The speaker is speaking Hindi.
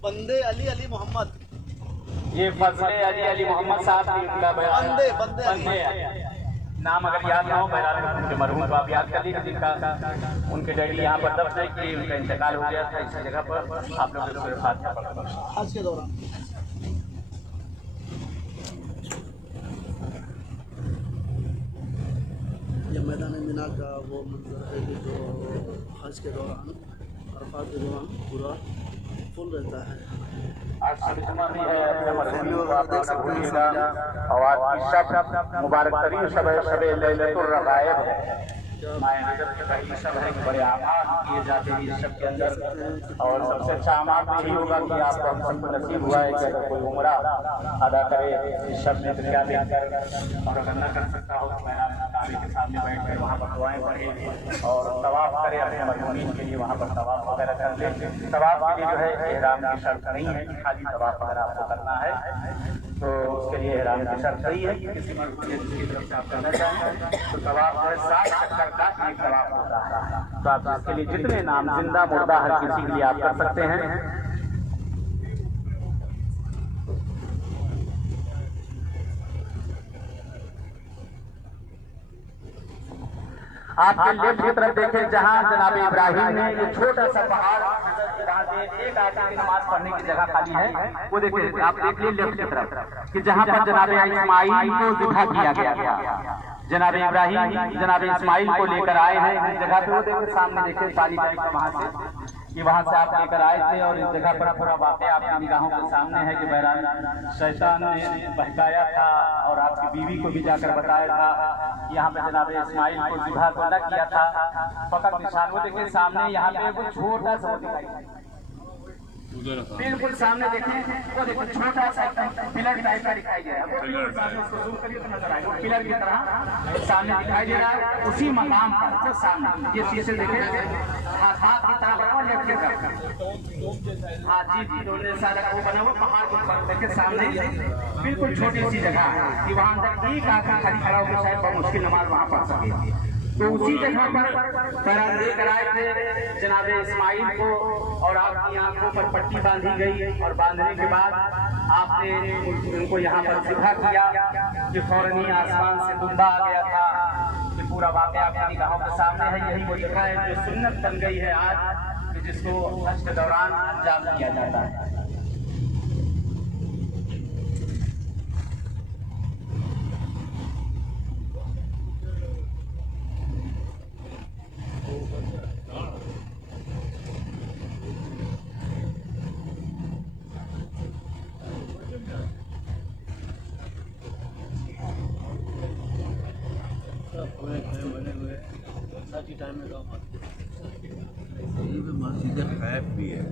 बंदे अली अली मोहम्मद, ये फजले अली अली मोहम्मद साहब का बयान। बंदे नाम अगर याद ना हो बहरहाल उनके मरहूम को आप याद कर लीजिए, जिनका उनके डैडी यहाँ पर दफ्न है कि उनका इंतकाल हो गया था इसी जगह पर। आप लोग सूरह फातिहा पढ़ आज के दौरान ये मैदान मिना का वो मंजर है कि जो हज के दौरान अरफात के दौरान पूरा फुल रहता है। आज और आज की शब मुबारक तरीन शब है, शब लैलतुर रगाइब है। माए नजर के पहली शब है कि बड़े आमाल किए जाते हैं इस शब के अंदर, और सबसे अच्छा आमाल यही होगा कि आपको हम सबको नसीब हुआ है कि अगर कोई उम्रा अदा करे इस शब में तो क्या देकर, और अगर न कर सकता हो तो काबे के सामने बैठ कर वहाँ पर दुआएं पढ़े और तवाफ करे, अपने मजमूनीन के लिए वहाँ पर तवाफ वगैरह कर ले। तवाफ के लिए जो है एहराम की शर्त नहीं है कि खाली तवाफ वगैरह आपको करना है, तो उसके लिए एहराम की शर्त सही है कि किसी मजबूरी जिसकी तरफ से आप करना चाहें तो तवाफ जो है 7 चक्कर का एक तवाफ होता है। तो आप इसके लिए जितने नाम जिंदा मुर्दा हर किसी के लिए आप कर सकते हैं। आपके लेफ्ट की तरफ देखें जहां जनाब इब्राहिम ने ये छोटा सा पहाड़ जहां से एक आदमी की नमाज पढ़ने की जगह खाली है, वो देखिए आप देख लीजिए लेफ्ट की तरफ कि जहां पर जनाब इस्माइल को ज़िबह किया गया था। जनाब इब्राहिम जनाब इस्माइल को लेकर आए हैं इस जगह पे, वो देखिए सामने देखिए साली वहां से कि वहां से आप लेकर आए थे, और इस जगह पर पूरा वाक़या आपकी निगाहों के सामने है कि बहरहाल शैतान ने बहकाया था और आपकी बीवी को भी जाकर बताया था यहाँ पे जनाब इस्माइल को ज़िबह तो न किया था, फकत निशान वो देखिए सामने यहाँ पे कुछ छोटा सा दिखाई बिल्कुल सामने देखें, वो देखो छोटा सा पिलर टाइप का दिखाई दे रहा है, उसको जूम करिए तो नजर आएगा, पिलर की तरह सामने दिखाई दे रहा है। उसी मकाम पर सामने ये चीजें देखें, हाथ की तरफ लेफ्ट की तरफ, हाँ जी जी दो जैसा वो बना हुआ पहाड़ के ऊपर देखे सामने बिल्कुल छोटी सी जगह है कि वहाँ अंदर एक आदमी खाली खड़ा होकर शायद बहुत मुश्किल नमाज वहाँ पढ़ सके। तो उसी जगह पर पैरान लेकर आए थे जनाब इस्माइल को, और आपकी आंखों पर पट्टी बांधी गई, और बांधने के बाद आपने उनको यहाँ पर ज़िबह किया कि फौरन ही आसमान से दुम्बा आ गया था। कि पूरा वाक़या आपकी निगाहों के सामने है। यही वो जगह है जो सुन्नत बन गई है आज, जिसको हज के दौरान अंजाम किया जाता है। बने हुए साथी टाइम में काम आते हैं। यही पे मस्जिद खैफ भी है।